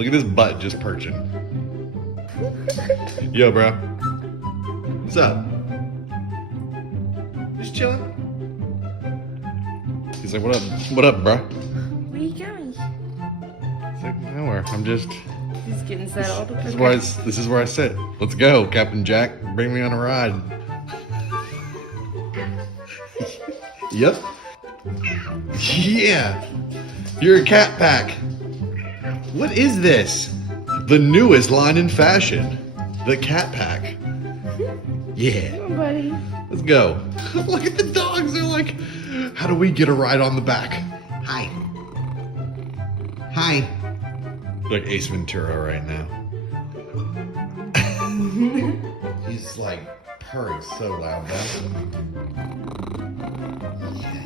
Look at his butt just perching. Yo, bro. What's up? Just chilling. He's like, what up? What up, bro? Where you going? He's like, nowhere. I'm just. He's getting settled. This is where I sit. Let's go, Captain Jack. Bring me on a ride. Yep. Yeah. You're a cat pack. What is this? The newest line in fashion. The cat pack. Yeah. Come on, buddy. Let's go. Look at the dogs. They're like, how do we get a ride on the back? Hi. Hi. Like Ace Ventura right now. He's like purring so loud, man. Yeah,